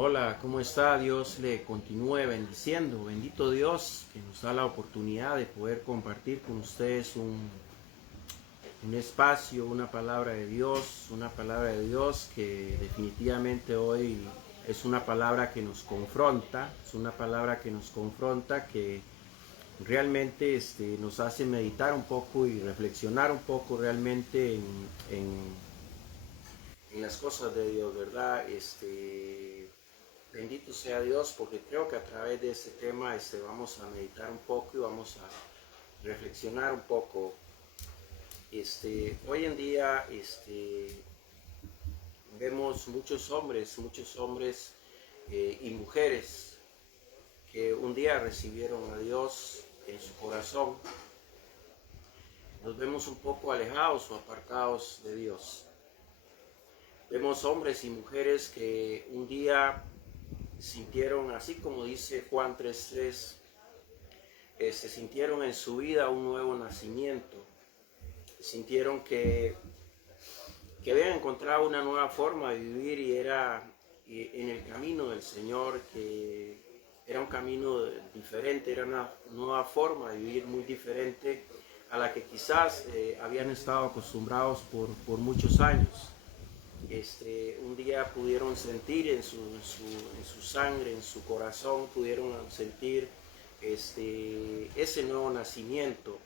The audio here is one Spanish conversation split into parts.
Hola, ¿cómo está? Dios le continúe bendiciendo. Bendito Dios que nos da la oportunidad de poder compartir con ustedes un espacio, una palabra de Dios que definitivamente hoy es una palabra que nos confronta, es una palabra que nos confronta, que realmente nos hace meditar un poco y reflexionar un poco realmente en las cosas de Dios, ¿verdad? Bendito sea Dios, porque creo que a través de este tema vamos a meditar un poco y vamos a reflexionar un poco. Hoy en día vemos muchos hombres y mujeres que un día recibieron a Dios en su corazón. Nos vemos un poco alejados o apartados de Dios. Vemos hombres y mujeres que un día sintieron, así como dice Juan 3:3, se sintieron en su vida un nuevo nacimiento, sintieron que habían encontrado una nueva forma de vivir y era en el camino del Señor, que era un camino diferente, era una nueva forma de vivir muy diferente a la que quizás habían estado acostumbrados por muchos años. Un día pudieron sentir en su sangre, en su corazón, pudieron sentir ese nuevo nacimiento.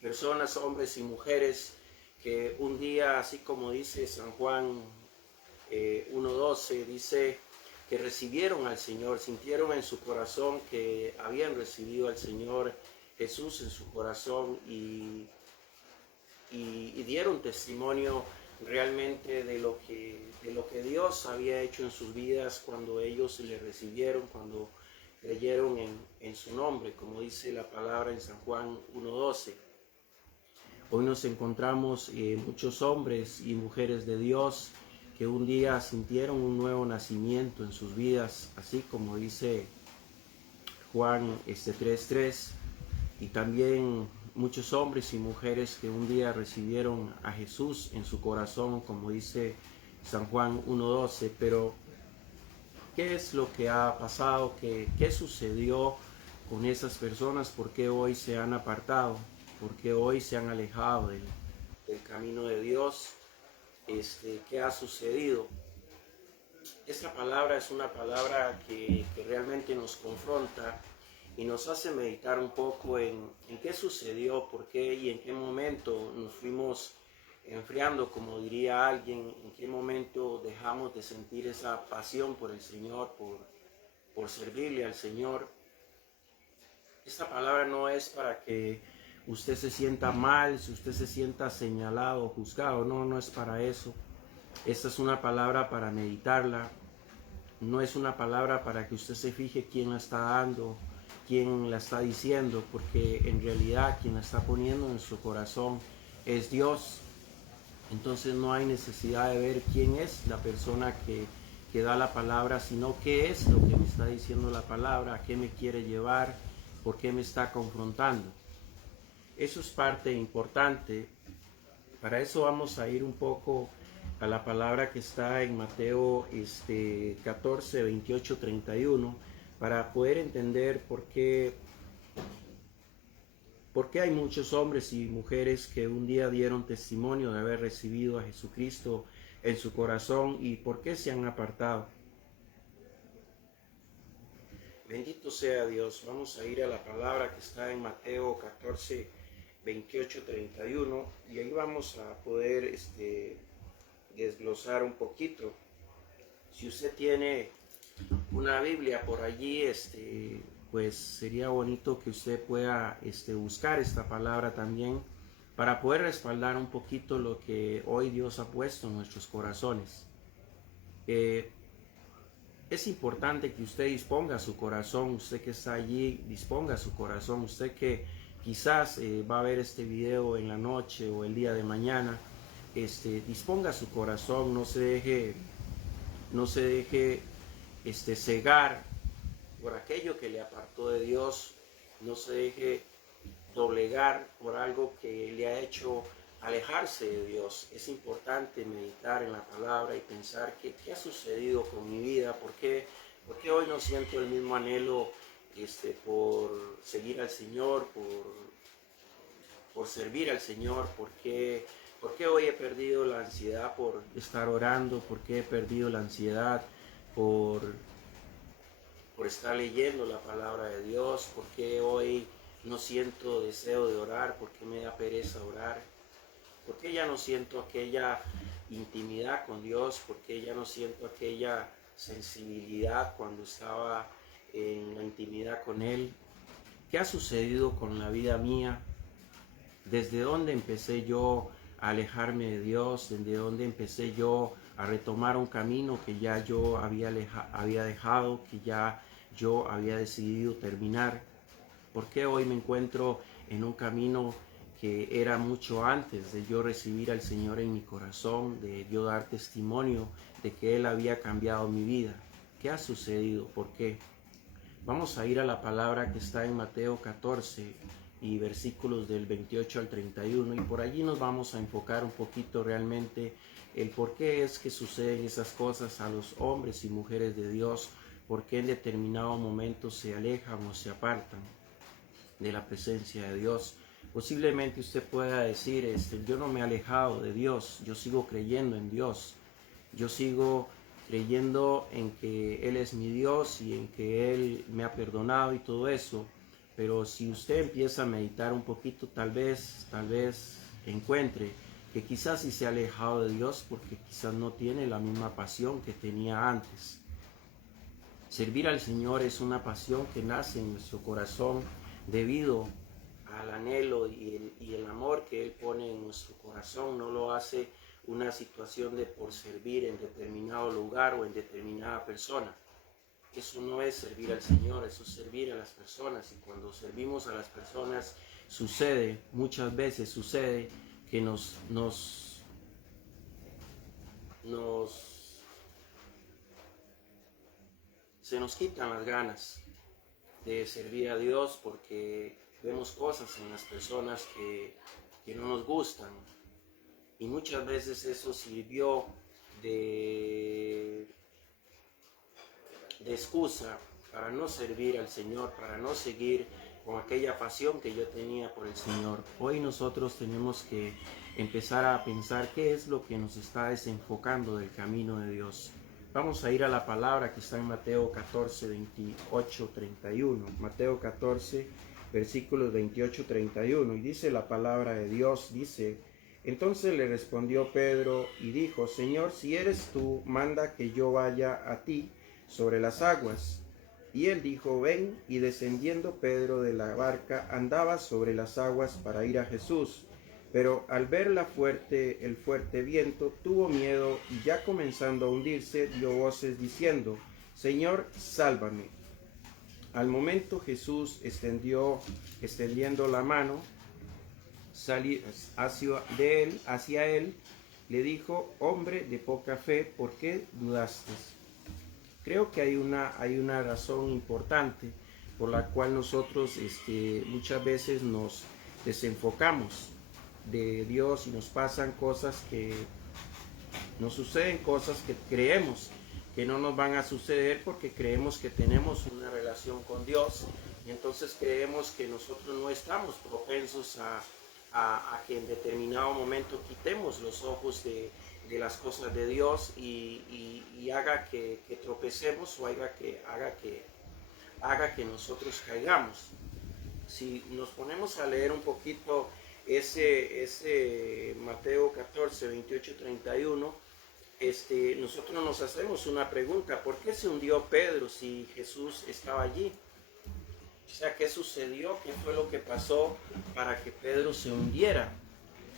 Personas, hombres y mujeres que un día, así como dice San Juan 1:12, dice que recibieron al Señor, sintieron en su corazón que habían recibido al Señor Jesús en su corazón y dieron testimonio realmente de lo que Dios había hecho en sus vidas cuando ellos le recibieron, cuando creyeron en su nombre, como dice la palabra en San Juan 1:12. Hoy nos encontramos muchos hombres y mujeres de Dios que un día sintieron un nuevo nacimiento en sus vidas, así como dice Juan 3:3, y también muchos hombres y mujeres que un día recibieron a Jesús en su corazón, como dice San Juan 1:12. Pero ¿qué es lo que ha pasado? ¿Qué sucedió con esas personas? ¿Por qué hoy se han apartado? ¿Por qué hoy se han alejado del camino de Dios? ¿Qué ha sucedido? Esta palabra es una palabra que realmente nos confronta y nos hace meditar un poco en qué sucedió, por qué y en qué momento nos fuimos enfriando, como diría alguien, en qué momento dejamos de sentir esa pasión por el Señor, por servirle al Señor. Esta palabra no es para que usted se sienta mal, si usted se sienta señalado o juzgado, no es para eso. Esta es una palabra para meditarla, no es una palabra para que usted se fije quién la está dando, quién la está diciendo, porque en realidad quien la está poniendo en su corazón es Dios. Entonces no hay necesidad de ver quién es la persona que da la palabra, sino qué es lo que me está diciendo la palabra, a qué me quiere llevar, por qué me está confrontando. Eso es parte importante. Para eso vamos a ir un poco a la palabra que está en Mateo 14, 28, 31, para poder entender por qué hay muchos hombres y mujeres que un día dieron testimonio de haber recibido a Jesucristo en su corazón y por qué se han apartado. Bendito sea Dios. Vamos a ir a la palabra que está en Mateo 14, 28, 31 y ahí vamos a poder desglosar un poquito. Si usted tiene una Biblia por allí, pues sería bonito que usted pueda buscar esta palabra también para poder respaldar un poquito lo que hoy Dios ha puesto en nuestros corazones. Es importante que usted disponga su corazón, usted que está allí, disponga su corazón, usted que quizás va a ver este video en la noche o el día de mañana, disponga su corazón, no se deje cegar por aquello que le apartó de Dios, no se deje doblegar por algo que le ha hecho alejarse de Dios. Es importante meditar en la palabra y pensar qué ha sucedido con mi vida, por qué qué hoy no siento el mismo anhelo por seguir al Señor, por servir al Señor? ¿Por qué hoy he perdido la ansiedad por estar orando? ¿Por qué he perdido la ansiedad por estar leyendo la palabra de Dios? ¿Por qué hoy no siento deseo de orar? ¿Por qué me da pereza orar? ¿Por qué ya no siento aquella intimidad con Dios? ¿Por qué ya no siento aquella sensibilidad cuando estaba en la intimidad con Él? ¿Qué ha sucedido con la vida mía? ¿Desde dónde empecé yo a alejarme de Dios? ¿Desde dónde empecé yo a retomar un camino que ya yo había dejado, que ya yo había decidido terminar? ¿Por qué hoy me encuentro en un camino que era mucho antes de yo recibir al Señor en mi corazón, de yo dar testimonio de que Él había cambiado mi vida? ¿Qué ha sucedido? ¿Por qué? Vamos a ir a la palabra que está en Mateo 14 y versículos del 28 al 31, y por allí nos vamos a enfocar un poquito realmente el por qué es que suceden esas cosas a los hombres y mujeres de Dios, por qué en determinado momento se alejan o se apartan de la presencia de Dios. Posiblemente usted pueda decir, yo no me he alejado de Dios, yo sigo creyendo en Dios, yo sigo creyendo en que Él es mi Dios y en que Él me ha perdonado y todo eso. Pero si usted empieza a meditar un poquito, tal vez encuentre que quizás sí se ha alejado de Dios porque quizás no tiene la misma pasión que tenía antes. Servir al Señor es una pasión que nace en nuestro corazón debido al anhelo y el amor que Él pone en nuestro corazón. No lo hace una situación de por servir en determinado lugar o en determinada persona. Eso no es servir al Señor, eso es servir a las personas. Y cuando servimos a las personas muchas veces sucede que se nos quitan las ganas de servir a Dios porque vemos cosas en las personas que no nos gustan. Y muchas veces eso sirvió de excusa para no servir al Señor, para no seguir con aquella pasión que yo tenía por el Señor. Hoy nosotros tenemos que empezar a pensar qué es lo que nos está desenfocando del camino de Dios. Vamos a ir a la palabra que está en Mateo 14, 28, 31. Mateo 14, versículos 28, 31. Y dice la palabra de Dios, dice: entonces le respondió Pedro y dijo: Señor, si eres tú, manda que yo vaya a ti sobre las aguas. Y él dijo: ven. Y descendiendo Pedro de la barca, andaba sobre las aguas para ir a Jesús. Pero al ver el fuerte viento, tuvo miedo, y ya comenzando a hundirse, dio voces diciendo: Señor, sálvame. Al momento Jesús, extendiendo la mano hacia él, le dijo: hombre de poca fe, ¿por qué dudaste? Creo que hay una razón importante por la cual nosotros muchas veces nos desenfocamos de Dios y nos pasan cosas nos suceden cosas que creemos que no nos van a suceder porque creemos que tenemos una relación con Dios, y entonces creemos que nosotros no estamos propensos a que en determinado momento quitemos los ojos de las cosas de Dios y haga que tropecemos o haga que nosotros caigamos. Si nos ponemos a leer un poquito ese Mateo 14, 28, 31, nosotros nos hacemos una pregunta: ¿por qué se hundió Pedro si Jesús estaba allí? O sea, ¿qué sucedió? ¿Qué fue lo que pasó para que Pedro se hundiera?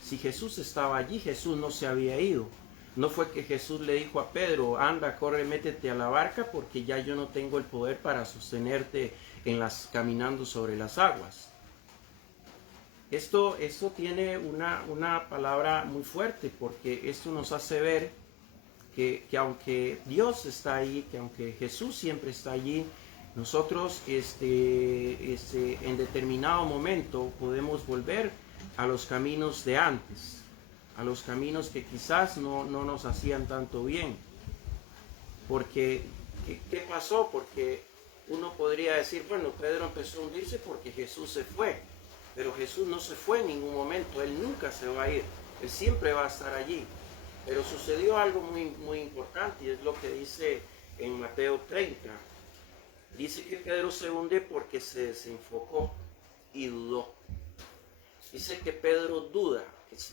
Si Jesús estaba allí, Jesús no se había ido. No fue que Jesús le dijo a Pedro: anda, corre, métete a la barca porque ya yo no tengo el poder para sostenerte caminando sobre las aguas. Esto tiene una palabra muy fuerte, porque esto nos hace ver que aunque Dios está allí, que aunque Jesús siempre está allí, nosotros en determinado momento podemos volver a los caminos de antes, a los caminos que quizás no nos hacían tanto bien, porque ¿Qué pasó? Porque uno podría decir, bueno, Pedro empezó a hundirse porque Jesús se fue, pero Jesús no se fue en ningún momento, Él nunca se va a ir, Él siempre va a estar allí. Pero sucedió algo muy importante y es lo que dice en Mateo 30. Dice que Pedro se hunde porque se desenfocó y dudó. Dice que Pedro duda.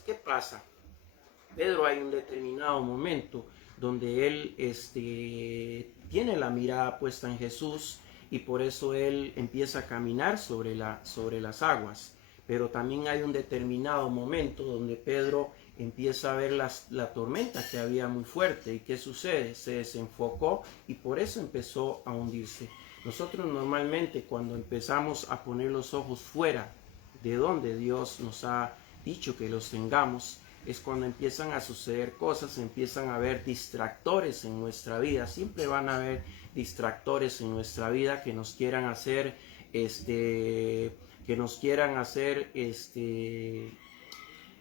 ¿Qué pasa? Pedro hay un determinado momento donde él tiene la mirada puesta en Jesús y por eso él empieza a caminar sobre las aguas. Pero también hay un determinado momento donde Pedro empieza a ver la tormenta que había muy fuerte. ¿Y qué sucede? Se desenfocó y por eso empezó a hundirse. Nosotros normalmente cuando empezamos a poner los ojos fuera de donde Dios nos ha dicho que los tengamos, es cuando empiezan a suceder cosas, empiezan a haber distractores en nuestra vida. Siempre van a haber distractores en nuestra vida que nos quieran hacer,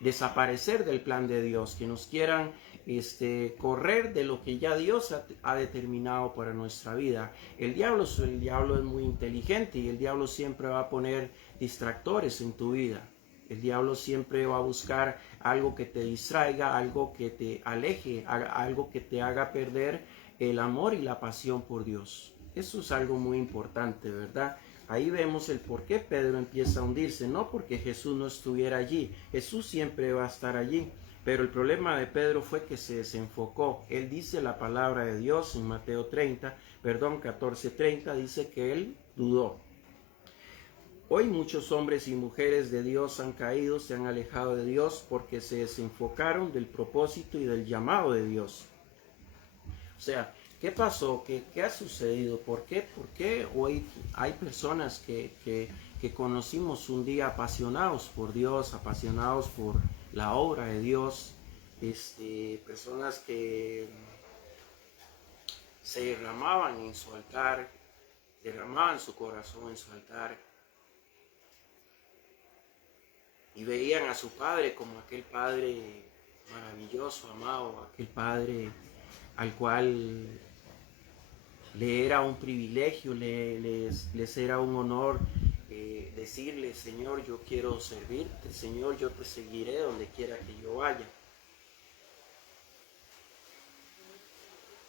desaparecer del plan de Dios, que nos quieran correr de lo que ya Dios ha determinado para nuestra vida. El diablo es muy inteligente y el diablo siempre va a poner distractores en tu vida. El diablo siempre va a buscar algo que te distraiga, algo que te aleje, algo que te haga perder el amor y la pasión por Dios. Eso es algo muy importante, ¿verdad? Ahí vemos el por qué Pedro empieza a hundirse, no porque Jesús no estuviera allí, Jesús siempre va a estar allí, pero el problema de Pedro fue que se desenfocó. Él dice la palabra de Dios en Mateo 14:30, dice que él dudó. Hoy muchos hombres y mujeres de Dios han caído, se han alejado de Dios porque se desenfocaron del propósito y del llamado de Dios. O sea, ¿qué pasó? ¿Qué ha sucedido? ¿Por qué hoy hay personas que conocimos un día apasionados por Dios, apasionados por la obra de Dios? Personas que se derramaban en su altar, derramaban su corazón en su altar y veían a su padre como aquel padre maravilloso, amado, aquel padre al cual le era un privilegio, les era un honor decirle, Señor, yo quiero servirte, Señor, yo te seguiré donde quiera que yo vaya.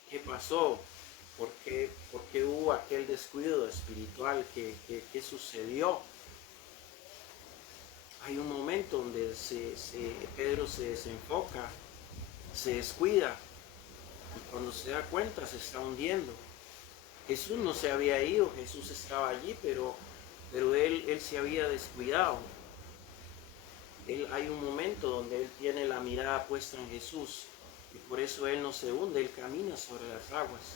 ¿Qué pasó? ¿Por qué hubo aquel descuido espiritual? ¿Qué sucedió? Hay un momento donde Pedro se desenfoca, se descuida y cuando se da cuenta se está hundiendo. Jesús no se había ido, Jesús estaba allí, pero él se había descuidado. Hay un momento donde él tiene la mirada puesta en Jesús y por eso él no se hunde, él camina sobre las aguas.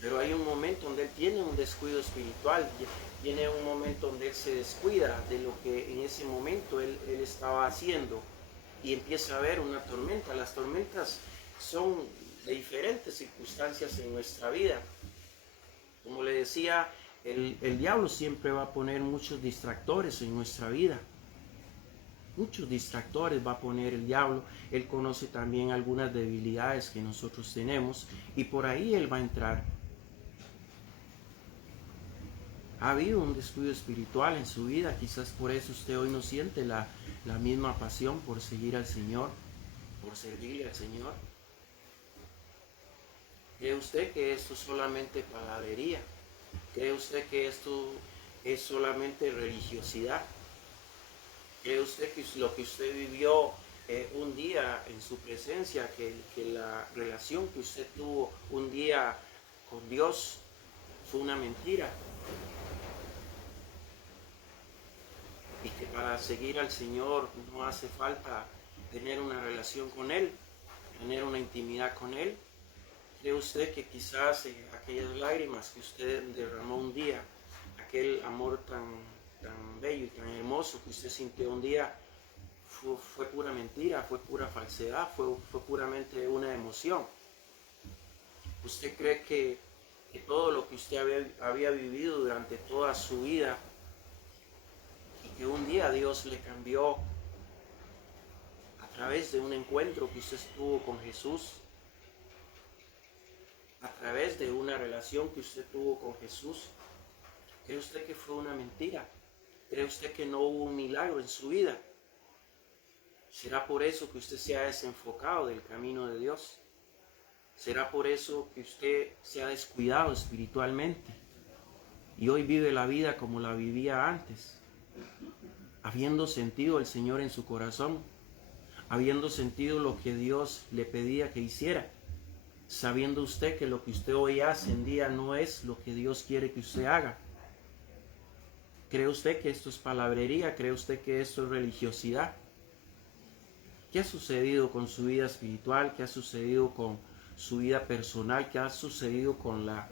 Pero hay un momento donde él tiene un descuido espiritual, tiene un momento donde él se descuida de lo que en ese momento él estaba haciendo y empieza a ver una tormenta. Las tormentas son de diferentes circunstancias en nuestra vida. Como le decía, el diablo siempre va a poner muchos distractores en nuestra vida. Muchos distractores va a poner el diablo. Él conoce también algunas debilidades que nosotros tenemos y por ahí él va a entrar. Ha habido un descuido espiritual en su vida, quizás por eso usted hoy no siente la misma pasión por seguir al Señor, por servirle al Señor. ¿Cree usted que esto es solamente palabrería? ¿Cree usted que esto es solamente religiosidad? ¿Cree usted que lo que usted vivió un día en su presencia, que la relación que usted tuvo un día con Dios fue una mentira? Y que para seguir al Señor no hace falta tener una relación con Él, tener una intimidad con Él. ¿Cree usted que quizás aquellas lágrimas que usted derramó un día, aquel amor tan bello y tan hermoso que usted sintió un día, fue pura mentira, fue pura falsedad, fue puramente una emoción? ¿Usted cree que todo lo que usted había vivido durante toda su vida y que un día Dios le cambió a través de un encuentro que usted tuvo con Jesús, a través de una relación que usted tuvo con Jesús? ¿Cree usted que fue una mentira? ¿Cree usted que no hubo un milagro en su vida? ¿Será por eso que usted se ha desenfocado del camino de Dios? ¿Será por eso que usted se ha descuidado espiritualmente y hoy vive la vida como la vivía antes, habiendo sentido el Señor en su corazón, habiendo sentido lo que Dios le pedía que hiciera, sabiendo usted que lo que usted hoy hace en día no es lo que Dios quiere que usted haga? ¿Cree usted que esto es palabrería? ¿Cree usted que esto es religiosidad? ¿Qué ha sucedido con su vida espiritual? ¿Qué ha sucedido con su vida personal? ¿Qué ha sucedido con la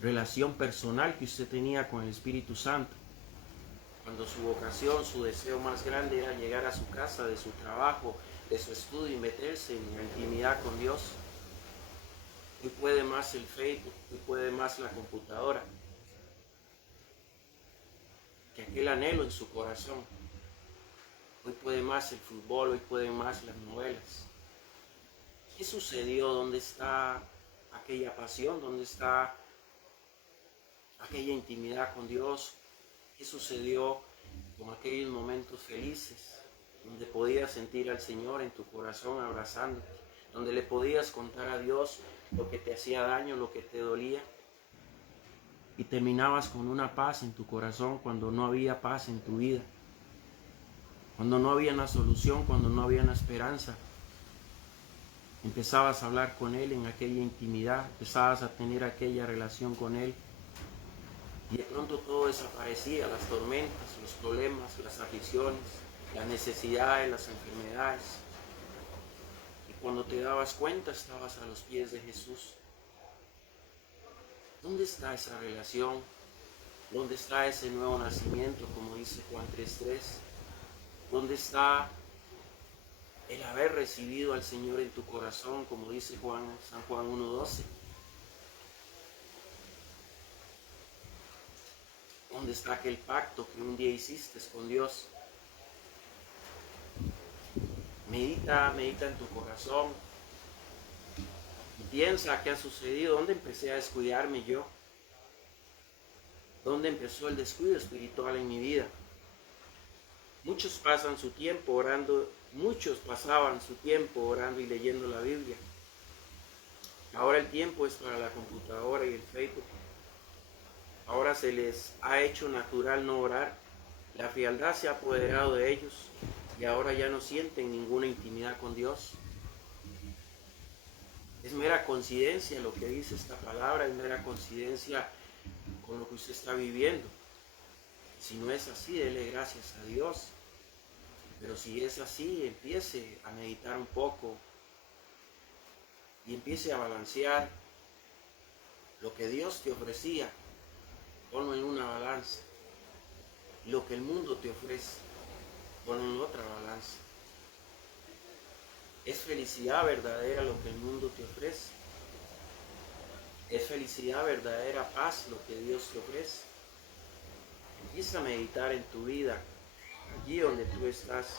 relación personal que usted tenía con el Espíritu Santo? Cuando su vocación, su deseo más grande era llegar a su casa, de su trabajo, de su estudio y meterse en la intimidad con Dios. Hoy puede más el Facebook, hoy puede más la computadora que aquel anhelo en su corazón. Hoy puede más el fútbol, hoy puede más las novelas. ¿Qué sucedió? ¿Dónde está aquella pasión? ¿Dónde está aquella intimidad con Dios? ¿Qué sucedió con aquellos momentos felices donde podías sentir al Señor en tu corazón abrazándote, donde le podías contar a Dios lo que te hacía daño, lo que te dolía, y terminabas con una paz en tu corazón cuando no había paz en tu vida, cuando no había una solución, cuando no había una esperanza? Empezabas a hablar con Él en aquella intimidad, empezabas a tener aquella relación con Él, y de pronto todo desaparecía, las tormentas, los problemas, las aflicciones, las necesidades, las enfermedades. Y cuando te dabas cuenta estabas a los pies de Jesús. ¿Dónde está esa relación? ¿Dónde está ese nuevo nacimiento, como dice Juan 3:3? ¿Dónde está el haber recibido al Señor en tu corazón, como dice San Juan 1:12? ¿Dónde está aquel pacto que un día hiciste con Dios? Medita en tu corazón y piensa qué ha sucedido, dónde empecé a descuidarme yo, dónde empezó el descuido espiritual en mi vida. Muchos pasaban su tiempo orando y leyendo la Biblia. Ahora el tiempo es para la computadora y el Facebook. Ahora se les ha hecho natural no orar. La frialdad se ha apoderado de ellos y ahora ya no sienten ninguna intimidad con Dios. Es mera coincidencia lo que dice esta palabra, es mera coincidencia con lo que usted está viviendo. Si no es así, dele gracias a Dios. Pero si es así, empiece a meditar un poco y empiece a balancear lo que Dios te ofrecía. Ponlo en una balanza. Lo que el mundo te ofrece, ponlo en otra balanza. ¿Es felicidad verdadera lo que el mundo te ofrece? ¿Es felicidad verdadera paz lo que Dios te ofrece? Empieza a meditar en tu vida, allí donde tú estás.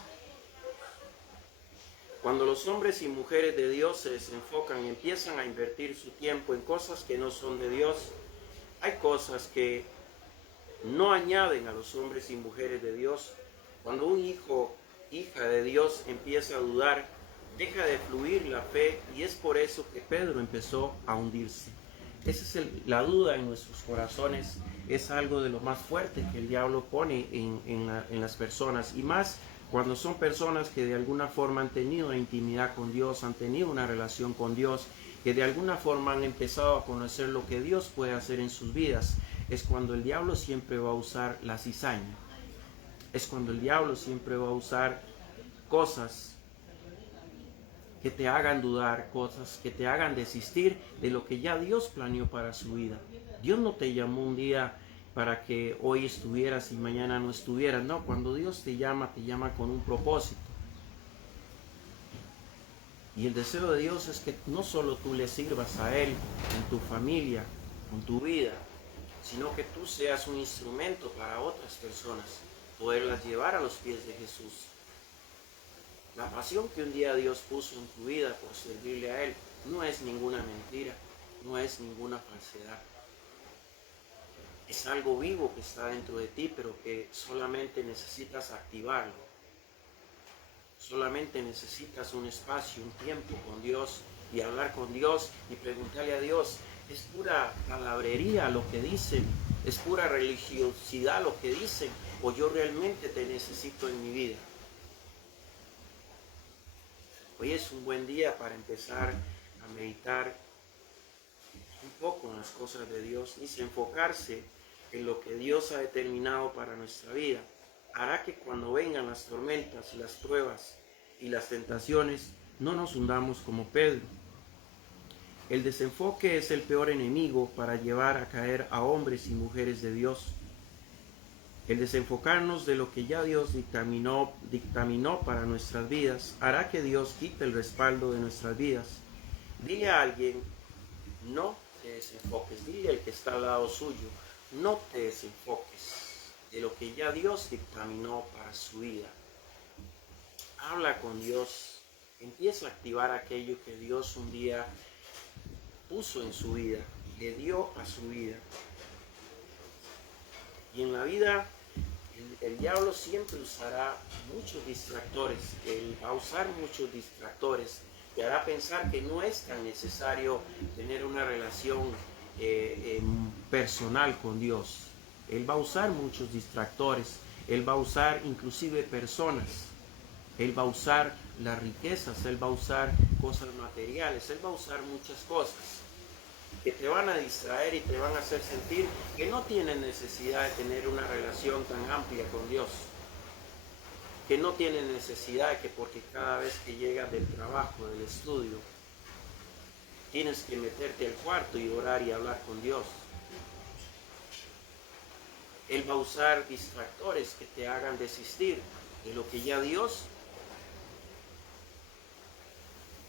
Cuando los hombres y mujeres de Dios se desenfocan y empiezan a invertir su tiempo en cosas que no son de Dios, hay cosas que no añaden a los hombres y mujeres de Dios. Cuando un hijo, hija de Dios empieza a dudar, deja de fluir la fe, y es por eso que Pedro empezó a hundirse. Esa es la duda en nuestros corazones, es algo de lo más fuerte que el diablo pone en las personas, y más cuando son personas que de alguna forma han tenido una intimidad con Dios, han tenido una relación con Dios, que de alguna forma han empezado a conocer lo que Dios puede hacer en sus vidas. Es cuando el diablo siempre va a usar la cizaña, es cuando el diablo siempre va a usar cosas que te hagan dudar, cosas que te hagan desistir de lo que ya Dios planeó para su vida. Dios no te llamó un día para que hoy estuvieras y mañana no estuvieras. No, cuando Dios te llama con un propósito. Y el deseo de Dios es que no solo tú le sirvas a Él en tu familia, con tu vida, sino que tú seas un instrumento para otras personas, poderlas llevar a los pies de Jesús. La pasión que un día Dios puso en tu vida por servirle a Él no es ninguna mentira. no es ninguna falsedad. Es algo vivo que está dentro de ti, pero que solamente necesitas activarlo. Solamente necesitas un espacio, un tiempo con Dios y hablar con Dios y preguntarle a Dios, ¿es pura palabrería lo que dicen? ¿Es pura religiosidad lo que dicen? ¿O yo realmente te necesito en mi vida? Hoy es un buen día para empezar a meditar un poco en las cosas de Dios y enfocarse en lo que Dios ha determinado para nuestra vida. Hará que cuando vengan las tormentas, las pruebas y las tentaciones, no nos hundamos como Pedro. El desenfoque es el peor enemigo para llevar a caer a hombres y mujeres de Dios. El desenfocarnos de lo que ya Dios dictaminó para nuestras vidas hará que Dios quite el respaldo de nuestras vidas. Dile a alguien, no te desenfoques. Dile al que está al lado suyo, no te desenfoques de lo que ya Dios dictaminó para su vida. Habla con Dios. Empieza a activar aquello que Dios un día puso en su vida, le dio a su vida. Y en la vida, el diablo siempre usará muchos distractores. Él va a usar muchos distractores. Te hará pensar que no es tan necesario tener una relación personal con Dios. Él va a usar muchos distractores. Él va a usar inclusive personas. Él va a usar las riquezas. Él va a usar cosas materiales. Él va a usar muchas cosas que te van a distraer y te van a hacer sentir que no tienes necesidad de tener una relación tan amplia con Dios. Que no tienes necesidad de que porque cada vez que llegas del trabajo, del estudio, tienes que meterte al cuarto y orar y hablar con Dios. Él va a usar distractores que te hagan desistir de lo que ya Dios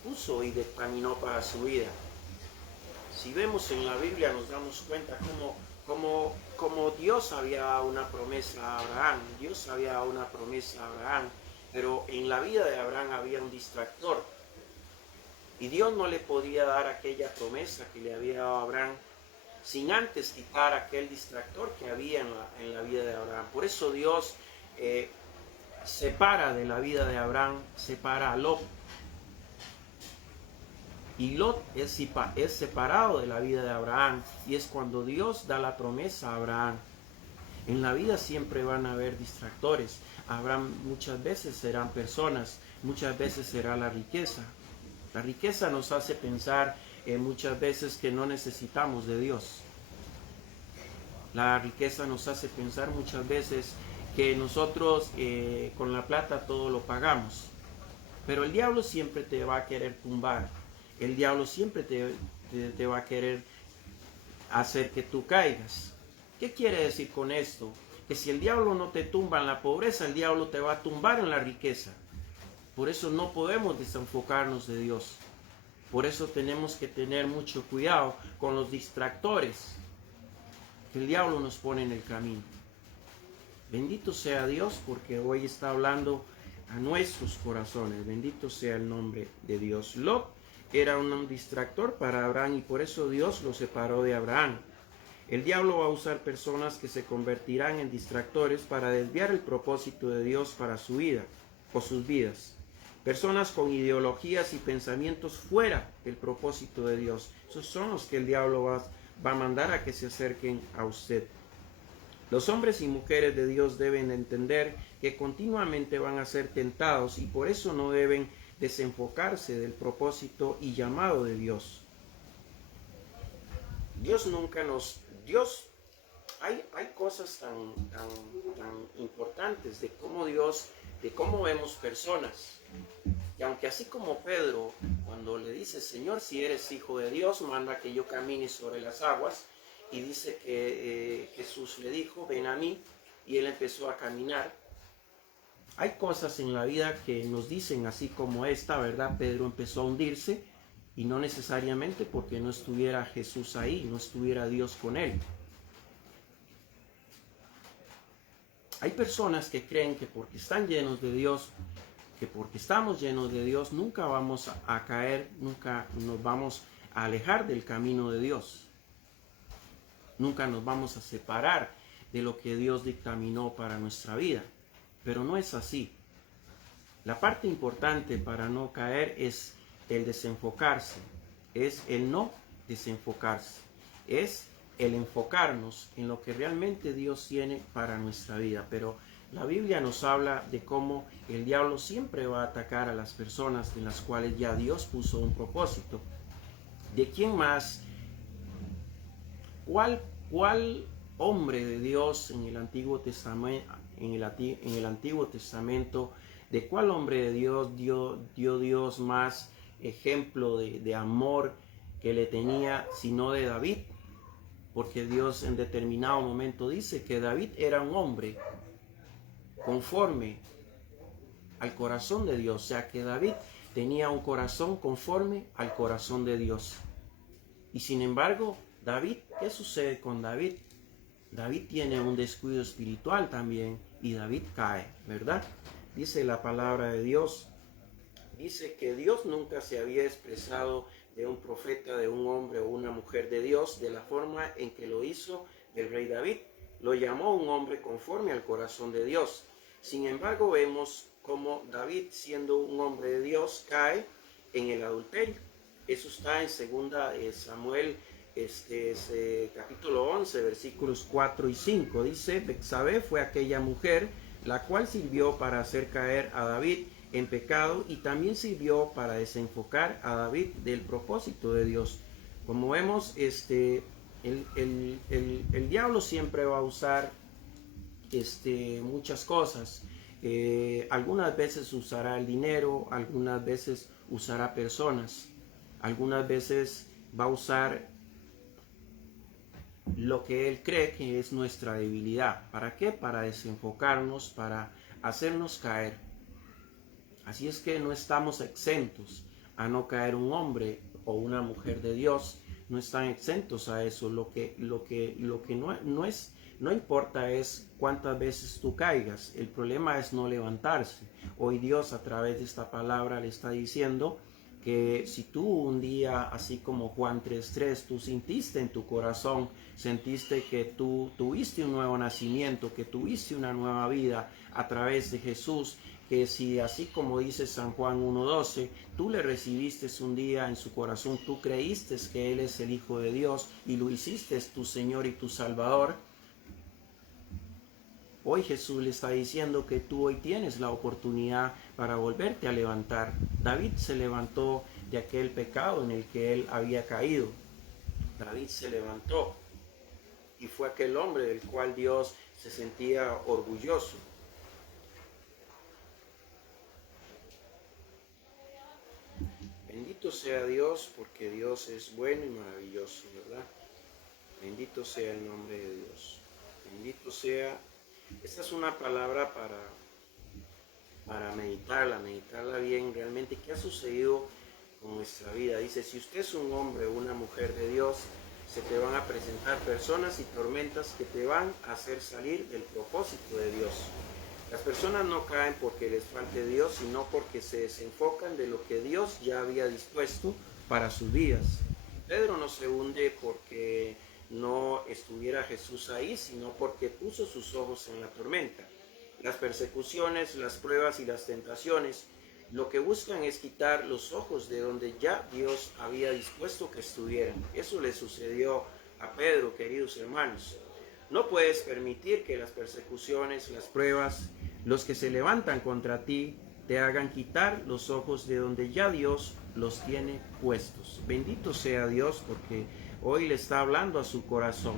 puso y dictaminó para su vida. Si vemos en la Biblia nos damos cuenta cómo Dios había dado una promesa a Abraham. Dios había dado una promesa a Abraham, pero en la vida de Abraham había un distractor. Y Dios no le podía dar aquella promesa que le había dado a Abraham sin antes quitar aquel distractor que había en la vida de Abraham. Por eso Dios separa de la vida de Abraham, separa a Lot. Y Lot es separado de la vida de Abraham. Y es cuando Dios da la promesa a Abraham. En la vida siempre van a haber distractores. Abraham muchas veces serán personas, muchas veces será la riqueza. La riqueza nos hace pensar muchas veces que no necesitamos de Dios. La riqueza nos hace pensar muchas veces que nosotros con la plata todo lo pagamos. Pero el diablo siempre te va a querer tumbar. El diablo siempre te va a querer hacer que tú caigas. ¿Qué quiere decir con esto? Que si el diablo no te tumba en la pobreza, el diablo te va a tumbar en la riqueza. Por eso no podemos desenfocarnos de Dios. Por eso tenemos que tener mucho cuidado con los distractores que el diablo nos pone en el camino. Bendito sea Dios porque hoy está hablando a nuestros corazones. Bendito sea el nombre de Dios. Lot era un distractor para Abraham y por eso Dios lo separó de Abraham. El diablo va a usar personas que se convertirán en distractores para desviar el propósito de Dios para su vida o sus vidas. Personas con ideologías y pensamientos fuera del propósito de Dios. Esos son los que el diablo va a mandar a que se acerquen a usted. Los hombres y mujeres de Dios deben entender que continuamente van a ser tentados y por eso no deben desenfocarse del propósito y llamado de Dios. Hay cosas tan importantes de cómo vemos personas. Y aunque así como Pedro, cuando le dice, Señor, si eres hijo de Dios, manda que yo camine sobre las aguas. Y dice que Jesús le dijo, ven a mí, y él empezó a caminar. Hay cosas en la vida que nos dicen así como esta, ¿verdad? Pedro empezó a hundirse y no necesariamente porque no estuviera Jesús ahí, no estuviera Dios con él. Hay personas que creen que porque están llenos de Dios, que porque estamos llenos de Dios, nunca vamos a caer, nunca nos vamos a alejar del camino de Dios. Nunca nos vamos a separar de lo que Dios dictaminó para nuestra vida. Pero no es así. La parte importante para no caer es el desenfocarse, es el no desenfocarse, es el enfocarnos en lo que realmente Dios tiene para nuestra vida. Pero la Biblia nos habla de cómo el diablo siempre va a atacar a las personas en las cuales ya Dios puso un propósito. ¿De quién más? ¿Cuál hombre de Dios en el Antiguo Testamento, de cuál hombre de Dios dio Dios más ejemplo de amor que le tenía, sino de David? Porque Dios en determinado momento dice que David era un hombre conforme al corazón de Dios, o sea que David tenía un corazón conforme al corazón de Dios. Y sin embargo, David, ¿qué sucede con David? David tiene un descuido espiritual también y David cae, ¿verdad? Dice la palabra de Dios, dice que Dios nunca se había expresado de un profeta, de un hombre o una mujer de Dios de la forma en que lo hizo el rey David. Lo llamó un hombre conforme al corazón de Dios. Sin embargo, vemos cómo David, siendo un hombre de Dios, cae en el adulterio. Eso está en 2 Samuel capítulo 11, versículos 4 y 5. Dice, Betsabé fue aquella mujer la cual sirvió para hacer caer a David en pecado y también sirvió para desenfocar a David del propósito de Dios. Como vemos, el diablo siempre va a usar muchas cosas. Algunas veces usará el dinero, algunas veces usará personas, algunas veces va a usar lo que él cree que es nuestra debilidad. ¿Para qué? Para desenfocarnos, para hacernos caer. Así es que no estamos exentos a no caer un hombre o una mujer de Dios. No están exentos a eso. Lo que no importa es cuántas veces tú caigas. El problema es no levantarse. Hoy Dios a través de esta palabra le está diciendo que si tú un día, así como Juan 3:3, tú sentiste en tu corazón, sentiste que tú tuviste un nuevo nacimiento, que tuviste una nueva vida a través de Jesús, que si así como dice San Juan 1:12, tú le recibiste un día en su corazón, tú creíste que Él es el Hijo de Dios y lo hiciste tu Señor y tu Salvador, hoy Jesús le está diciendo que tú hoy tienes la oportunidad para volverte a levantar. David se levantó de aquel pecado en el que él había caído. David se levantó y fue aquel hombre del cual Dios se sentía orgulloso. Bendito sea Dios, porque Dios es bueno y maravilloso, ¿verdad? Bendito sea el nombre de Dios. Bendito sea. Esta es una palabra para meditarla bien realmente. ¿Qué ha sucedido con nuestra vida? Dice, si usted es un hombre o una mujer de Dios, se te van a presentar personas y tormentas que te van a hacer salir del propósito de Dios. Las personas no caen porque les falte Dios, sino porque se desenfocan de lo que Dios ya había dispuesto para sus vidas. Pedro no se hunde porque no estuviera Jesús ahí, sino porque puso sus ojos en la tormenta. Las persecuciones, las pruebas y las tentaciones, lo que buscan es quitar los ojos de donde ya Dios había dispuesto que estuvieran. Eso le sucedió a Pedro, queridos hermanos. No puedes permitir que las persecuciones, las pruebas, los que se levantan contra ti, te hagan quitar los ojos de donde ya Dios los tiene puestos. Bendito sea Dios, porque hoy le está hablando a su corazón.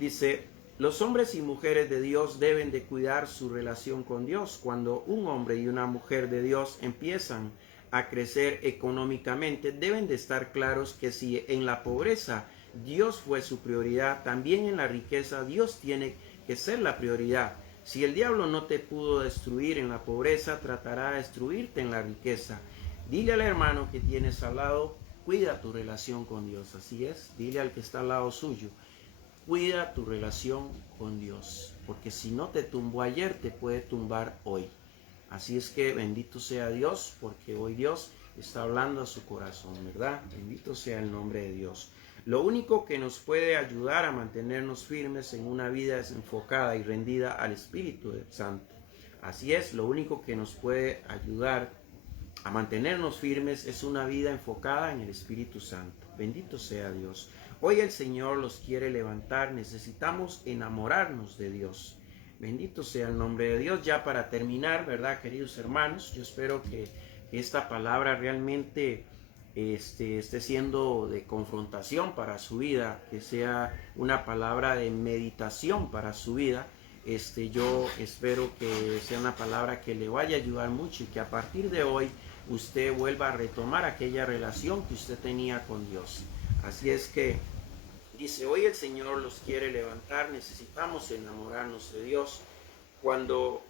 Dice, los hombres y mujeres de Dios deben de cuidar su relación con Dios. Cuando un hombre y una mujer de Dios empiezan a crecer económicamente, deben de estar claros que si en la pobreza Dios fue su prioridad, también en la riqueza Dios tiene que ser la prioridad. Si el diablo no te pudo destruir en la pobreza, tratará de destruirte en la riqueza. Dile al hermano que tienes al lado, cuida tu relación con Dios. Así es, dile al que está al lado suyo, cuida tu relación con Dios, porque si no te tumbó ayer, te puede tumbar hoy. Así es que bendito sea Dios, porque hoy Dios está hablando a su corazón, ¿verdad? Bendito sea el nombre de Dios. Lo único que nos puede ayudar a mantenernos firmes en una vida desenfocada y rendida al Espíritu Santo. Así es, lo único que nos puede ayudar a mantenernos firmes es una vida enfocada en el Espíritu Santo. Bendito sea Dios. Hoy el Señor los quiere levantar. Necesitamos enamorarnos de Dios. Bendito sea el nombre de Dios. Ya para terminar, ¿verdad, queridos hermanos? Yo espero que esta palabra realmente esté siendo de confrontación para su vida, que sea una palabra de meditación para su vida. Yo espero que sea una palabra que le vaya a ayudar mucho y que a partir de hoy usted vuelva a retomar aquella relación que usted tenía con Dios. Así es que dice, hoy el Señor los quiere levantar. Necesitamos enamorarnos de Dios. Cuando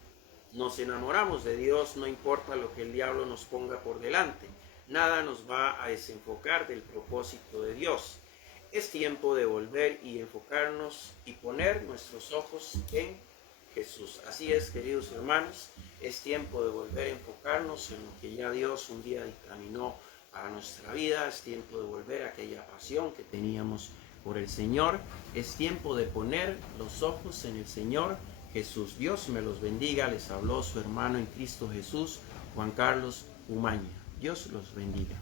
nos enamoramos de Dios, no importa lo que el diablo nos ponga por delante, nada nos va a desenfocar del propósito de Dios. Es tiempo de volver y enfocarnos y poner nuestros ojos en Jesús. Así es, queridos hermanos, es tiempo de volver a enfocarnos en lo que ya Dios un día dictaminó para nuestra vida. Es tiempo de volver a aquella pasión que teníamos por el Señor. Es tiempo de poner los ojos en el Señor Jesús. Dios me los bendiga. Les habló su hermano en Cristo Jesús, Juan Carlos Umaña. Dios los bendiga.